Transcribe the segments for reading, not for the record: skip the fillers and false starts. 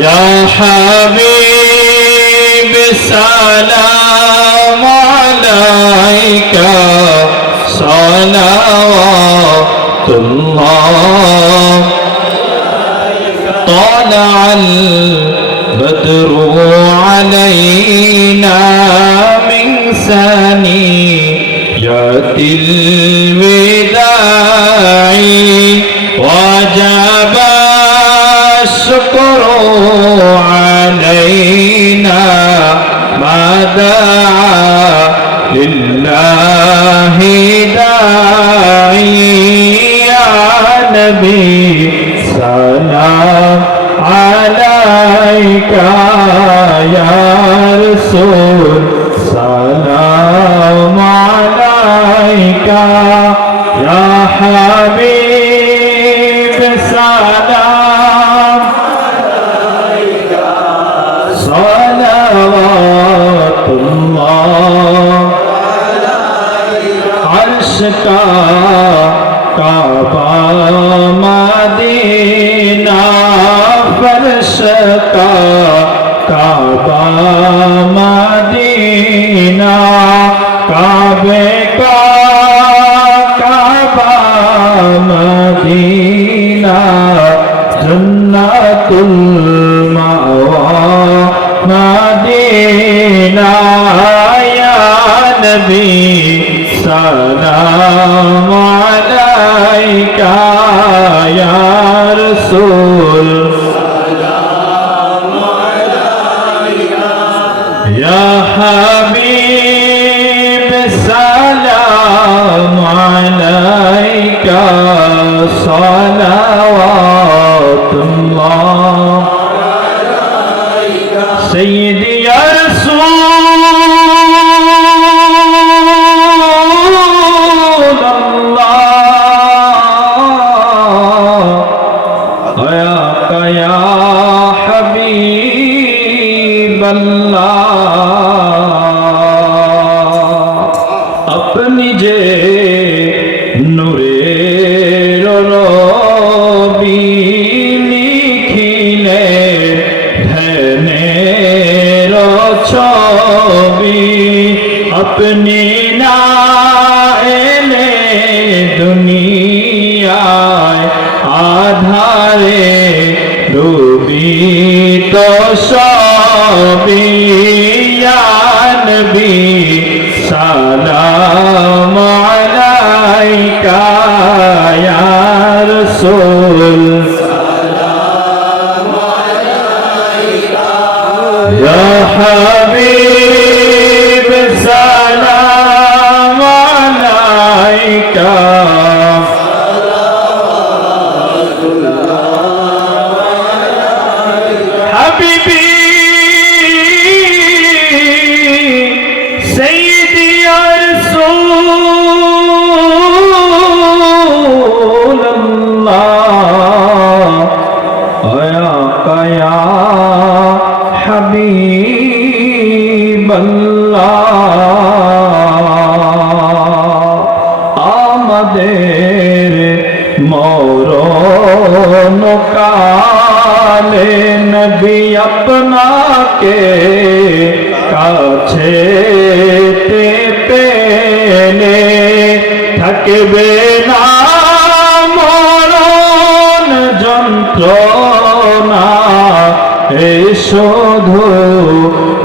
يا حبيب السلام عليك صلوات الله طلع البدر علينا من ثنيات الوداع وجب الشكر علينا ما دعا لله داعي يا نبي سلام عليك يا رسول سلام عليك يا حبيب سلام عليك صلوات الله عرش کا کعبہ مدینہ فرش کا کعبہ مدینہ کعبے کا کعبہ مدینہ جنت المأوى مدینہ یا نبی سلام عليك يا رسول سلام عليك يا حبيب سلام عليك صلوات الله سيدي يا رسول अपनी जे नूरेर रबी लिखिले ध्यानेर छवि अपनी ना एले दुनियाय आधारे डूबित सभी या नबी सलाम अलैका या रसूल सलाम अलैका या हबीब सलाम अलैका हबीबी আমাদের মরণ কালে নবী আপনাকে কাছে পেলে থাকবে না মরণ যন্ত্রণা এই শুধু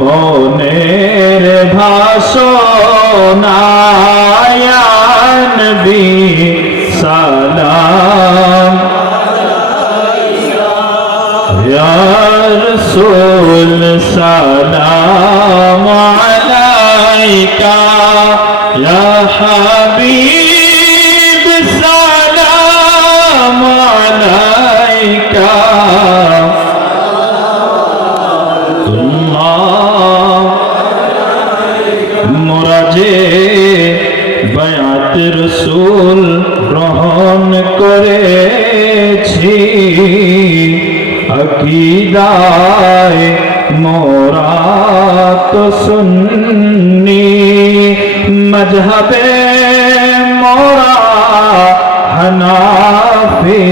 মনের ভাষণা ইয়া নবী সালাম ইয়া রাসূল সালাম আলাইকা ইয়া হাবিব সালাম আলাইকা মোরা যে বায়াত রসূল গ্রহণ করেছি আকীদায় মোরা তো সুন্নি মজহবে মোরা হানাফি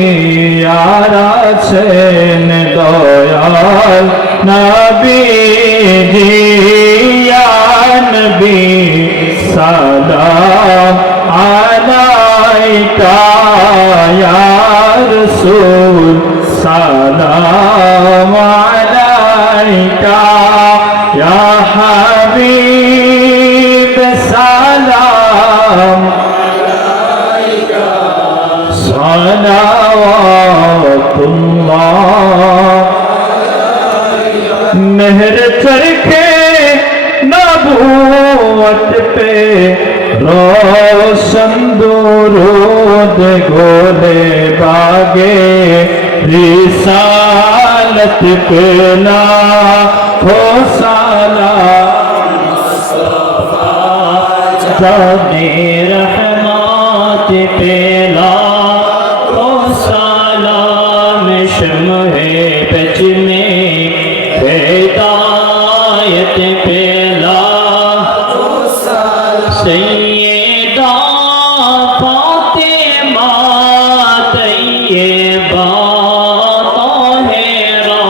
আছেন দয়াল নবীজি ইয়া নবী সালাম আলাইকা ইয়া রাসূল সালাম আলাইকা ইয়া হাবিব সালাম আলাইকা সালাওয়াতুল্লাহ मेहर चरखे नबूवत पे रोशन दुरूद गोले बागे रिसालत पे लाखो सलाम मुस्तफा जाने रहमत पे लाखो सलाम शम्हे बज में हिदायत पे लाखो सलाम सैयदा फातिमा तैयबा ताहिरा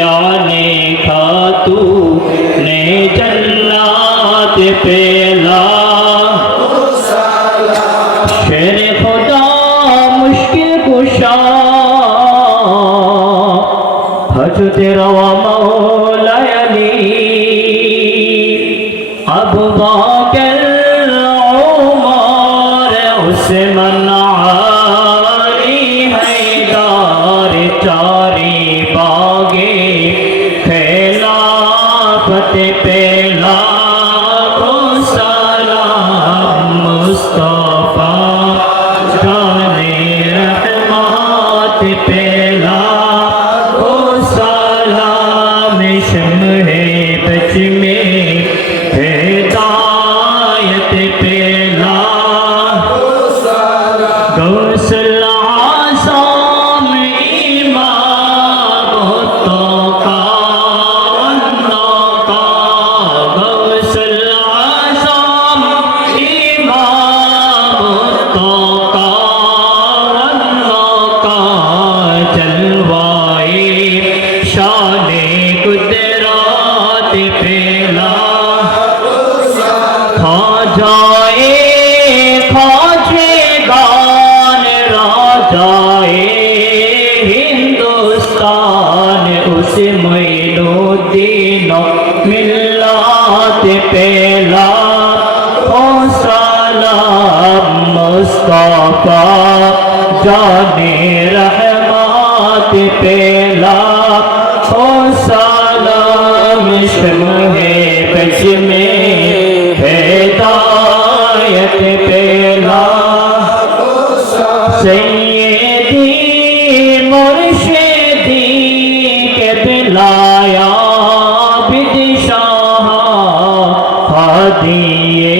यानी खातूने जन्नत पे लाखो सलाम शेर खुदा मुश्किल कुशा हजरत रवा मौला अली अबू बकर उमर उस्मान अली हैदर चारी बागे खिलाफत पे लाखो सलाम मुस्तफा जाने रहमत पे लाखो सलाम शम्हे बज में हिदायत पे लाखो सलाम गौसल आज़म इमाम मुत्तका वन्नका गौसल आज़म इमाम मुत्तका वन्नका जलवाए शाने कुदरत पे लाखो सलाम खाजाए खाजेगान राजाए हिंदुस्तान उस मोइनुद्दीन मिल्लत पे लाखो सलाम मुस्तफा जाने रहमत पे लाखो सलाम शम्हे बज में हिदायत पे लाखो सलाम सैयदी मुर्शिदी क़िबला बिदशाह हादिए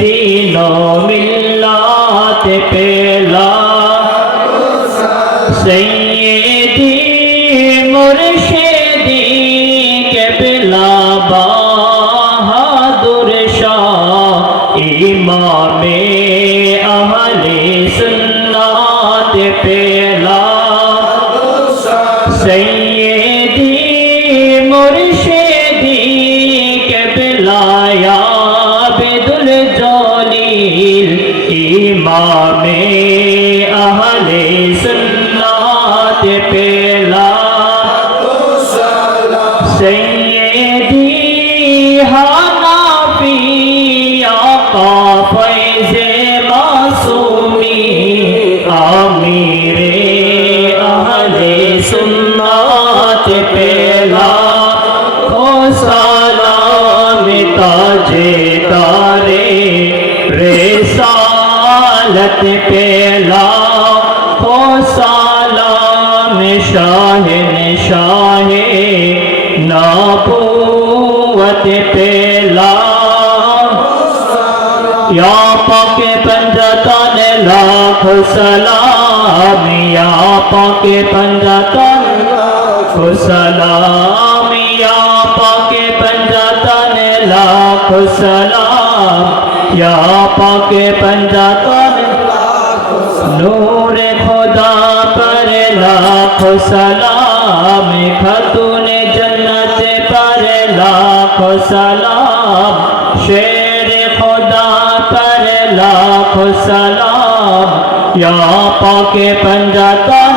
दीनो मिल्लत पे लाखो सलाम सैयदी मुर्शिदी क़िबला बहादुर शाह इमामे अहले सुन्नत पे लाखो सलाम सैयदी मुर्शिदी क़िबला आबिदुल जलील इमामे अहले सुन्नत पे लाखो सलाम सैयदी हनाफी आका फैज़े मासूमी आमीरे अहले सुन्नत पे लाखो सलाम ताजे दारे रिसालत पे लाखो सलाम शाहिन शाहे नबूवत पे लाखो सलाम या पाके पंजतन लाखो सलाम या पाके पंजतन लाखो सलाम या पाके पंजतन लाखो सलाम या पाके पंजतन लाखो सलाम नूर खुदा पर लाखो सलाम सलाम खातूने जन्नत पर लाखों सलाम शेर खुदा पर लाखों सलाम या पाके पंजातन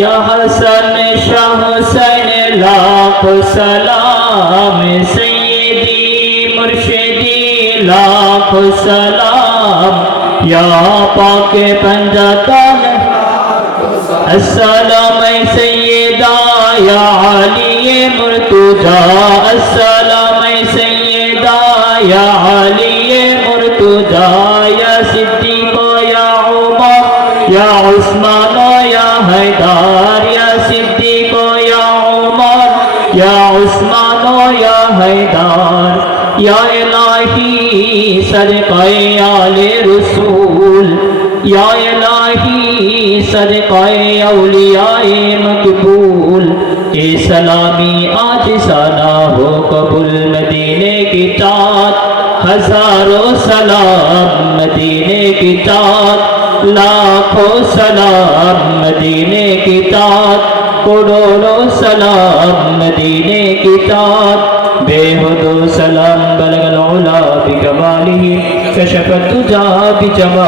या हसन शाह हुसैन लाखों सलाम सैयदी मुर्शिदी लाखों सलाम या पाके पंजातन अस्सलाम सैयदा या अली मुर्तजा अस्सलाम सैयदा या अली मुर्तजा या सिद्दीक या उमर या उस्मान या हैदर या सिद्दीक या उमर या उस्मान या हैदर या इलाही सदक़े आले रसूल या इलाही सदक़े औलियाए मकबूल ए सलामी आज साना हो कबूल मदीने की चाँद हजारों सलाम मदीने की चाँद लाखों सलाम मदीने की चाँद करोड़ों सलाम मदीने की चाँद बेहुदो सलाम बलगल उला बिकमालिही कशफत तुजा बिजमा